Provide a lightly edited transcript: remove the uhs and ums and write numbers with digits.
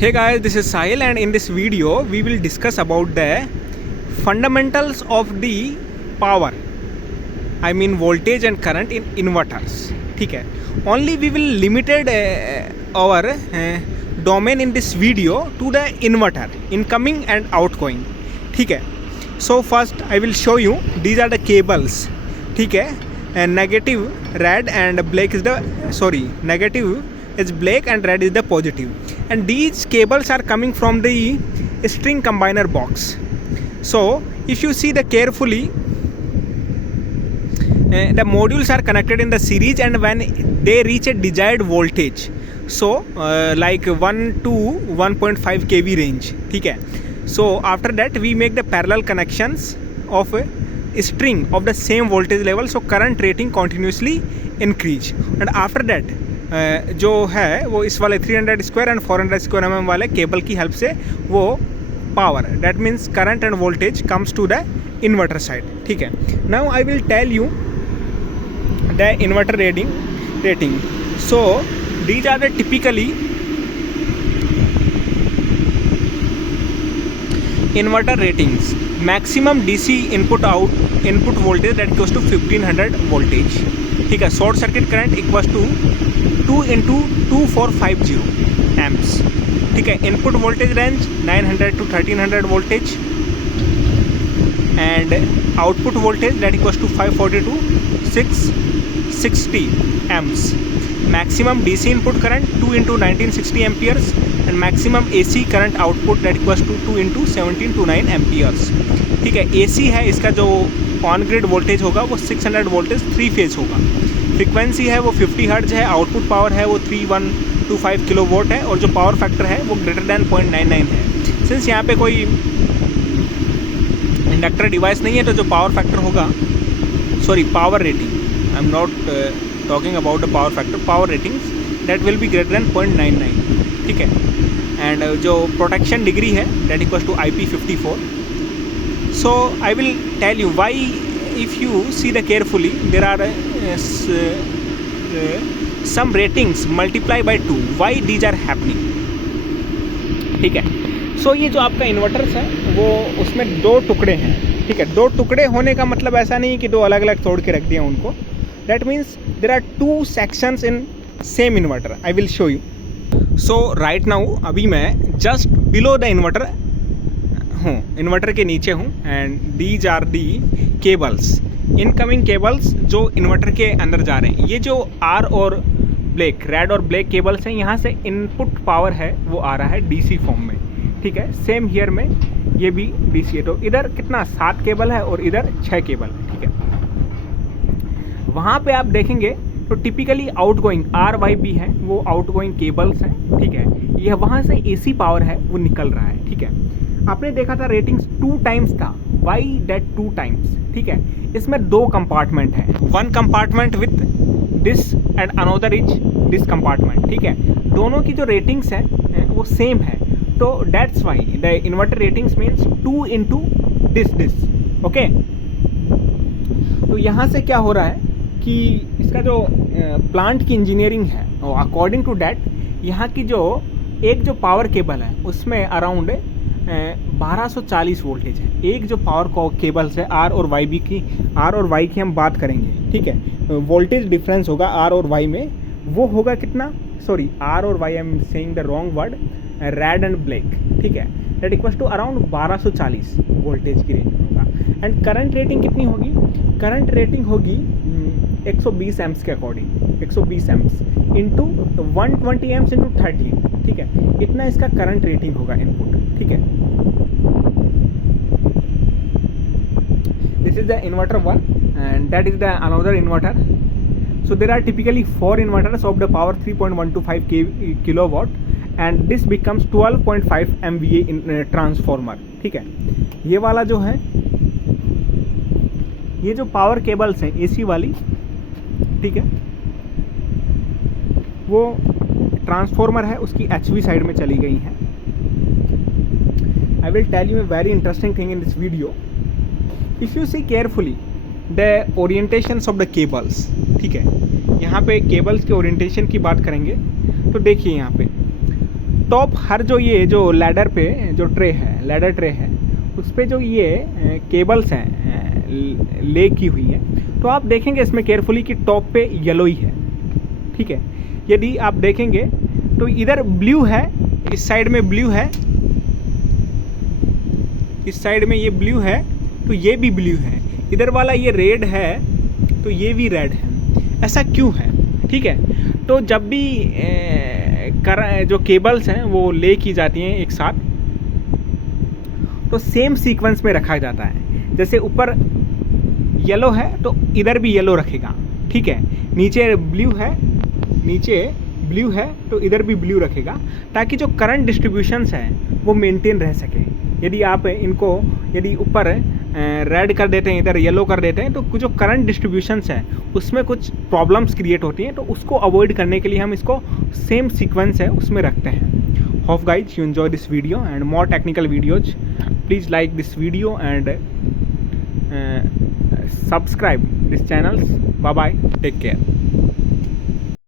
Hey guys, this is Sahil and in this video we will discuss about the fundamentals of the power. I mean voltage and current in inverters. ठीक है. Only we will limited our domain in this video to the inverter, incoming and outgoing. ठीक है. So first I will show you these are the cables. ठीक है. And negative red and black is the negative is black and red is the positive. And these cables are coming from the string combiner box. So if you see the carefully, the modules are connected in the series, and when they reach a desired voltage, so like 1 to 1.5 kV range, ठीक है. So after that we make the parallel connections of a string of the same voltage level, so current rating continuously increase. And after that जो है वो इस वाले 300 square and 400 square mm वाले cable की help से वो power, that means current and voltage comes to the inverter side. ठीक है. Now I will tell you the inverter rating. So these are the typically inverter ratings. Maximum DC input voltage that equals to 1500 voltage. ठीक है. Short circuit current equals to 2 into 2450 amps. ठीक है. Input voltage range 900 to 1300 voltage and output voltage that equals to 540 to 660 amps. Maximum DC input current 2 into 1960 amperes and maximum AC current output that equals to 2 into 1729 amperes. ठीक है. AC है, इसका जो on grid voltage होगा वो 600 voltage 3 phase होगा. Frequency है वो 50 हर्ट्ज है. आउटपुट पावर है वो 3125 किलोवाट है और जो पावर फैक्टर है वो ग्रेटर दैन 0.99 है. सिंस यहाँ पे कोई इंडक्टर डिवाइस नहीं है तो जो पावर फैक्टर होगा, power rating, I am not talking about the power factor, power ratings that will be greater than 0.99. ठीक है. एंड जो प्रोटेक्शन डिग्री है that equals to IP54. So I will tell you why. If you see the carefully, there are some ratings multiply by 2. Why these are happening? ठीक है. So ये जो आपका inverters है वो उसमें 2 टुकड़े हैं. ठीक है. 2 टुकड़े होने का मतलब ऐसा नहीं कि 2 अलग अलग तोड़ के रख दिया उनको. That means there are 2 sections in same inverter. I will show you. So right now अभी मैं just below the inverter हूँ, इन्वर्टर के नीचे हूँ. And these are the cables, incoming cables जो इन्वर्टर के अंदर जा रहे हैं. ये जो आर और ब्लैक, रेड और ब्लैक केबल्स हैं, यहाँ से इनपुट पावर है वो आ रहा है DC फॉर्म में. ठीक है. सेम हियर में ये भी DC है. तो इधर कितना 7 केबल है और इधर 6 केबल. ठीक है. वहाँ पे आप देखेंगे तो टिपिकली आउटगोइंग RYB है, वो आउटगोइंग केबल्स हैं. ठीक है. यह वहाँ से AC पावर है वो निकल रहा है. ठीक है. आपने देखा था रेटिंग्स 2 टाइम्स था. Why that 2 times? ठीक है. इसमें 2 कंपार्टमेंट है. 1 compartment with this and another is this compartment. ठीक है. दोनों की जो रेटिंग्स हैं वो सेम है. तो that's why the inverter ratings means 2 into this. Okay. तो यहाँ से क्या हो रहा है कि इसका जो प्लांट की इंजीनियरिंग है अकॉर्डिंग टू डैट, यहाँ की जो पावर केबल है उसमें अराउंड 1240 वोल्टेज है. एक जो पावर केबल्स है आर और वाई की हम बात करेंगे. ठीक है. वोल्टेज डिफरेंस होगा आर और वाई में, वो होगा कितना, आर और Y, I am saying the wrong word, red and black. ठीक है. That equals to around 1240 voltage की रेंज होगा. एंड करंट रेटिंग कितनी होगी? करंट रेटिंग होगी 120 एम्प्स के according, 120 amps into 120 amps into 13. ठीक है. इतना इसका करंट रेटिंग होगा इनपुट. ठीक है. This is the inverter 1 and that is the another inverter. So there are typically 4 inverters of the power 3.125 kilowatt and this becomes 12.5 MVA in transformer. ठीक है. ये वाला जो है, ये जो पावर केबल्स हैं AC वाली, ठीक है, वो ट्रांसफॉर्मर है उसकी HV साइड में चली गई हैं. I will tell you a very interesting thing in this video. If you see carefully the orientations of the cables, ठीक है, यहाँ पे केबल्स के ओरिएंटेशन की बात करेंगे तो देखिए यहाँ पे टॉप हर जो ये जो लैडर पे जो ट्रे है, लैडर ट्रे है, उस पे जो ये केबल्स हैं ले की हुई है, तो आप देखेंगे इसमें केयरफुली कि टॉप पे येलो ही है, ठीक है। यदि आप देखेंगे तो इधर ब्लू है, इस साइड में ब्लू है, इस साइड में ये ब्लू है, तो ये भी ब्लू है, इधर वाला ये रेड है तो ये भी रेड है। ऐसा क्यों है, ठीक है। तो जब भी जो केबल्स हैं वो ले की जाती हैं एक साथ, तो सेम सीक्वेंस में रखा जाता है। जैसे ऊपर येलो है तो इधर भी येलो रखेगा, ठीक है। नीचे ब्लू है, नीचे ब्लू है तो इधर भी ब्लू रखेगा, ताकि जो करंट डिस्ट्रीब्यूशंस हैं वो मेंटेन रह सके। यदि आप इनको यदि ऊपर रेड कर देते हैं, इधर येलो कर देते हैं, तो जो करंट डिस्ट्रीब्यूशंस हैं उसमें कुछ प्रॉब्लम्स क्रिएट होती हैं, तो उसको अवॉइड करने के लिए हम इसको सेम सीक्वेंस है उसमें रखते हैं। Hope guys you enjoy this video and more technical videos. Please like this video and subscribe this channel. Bye bye, take care.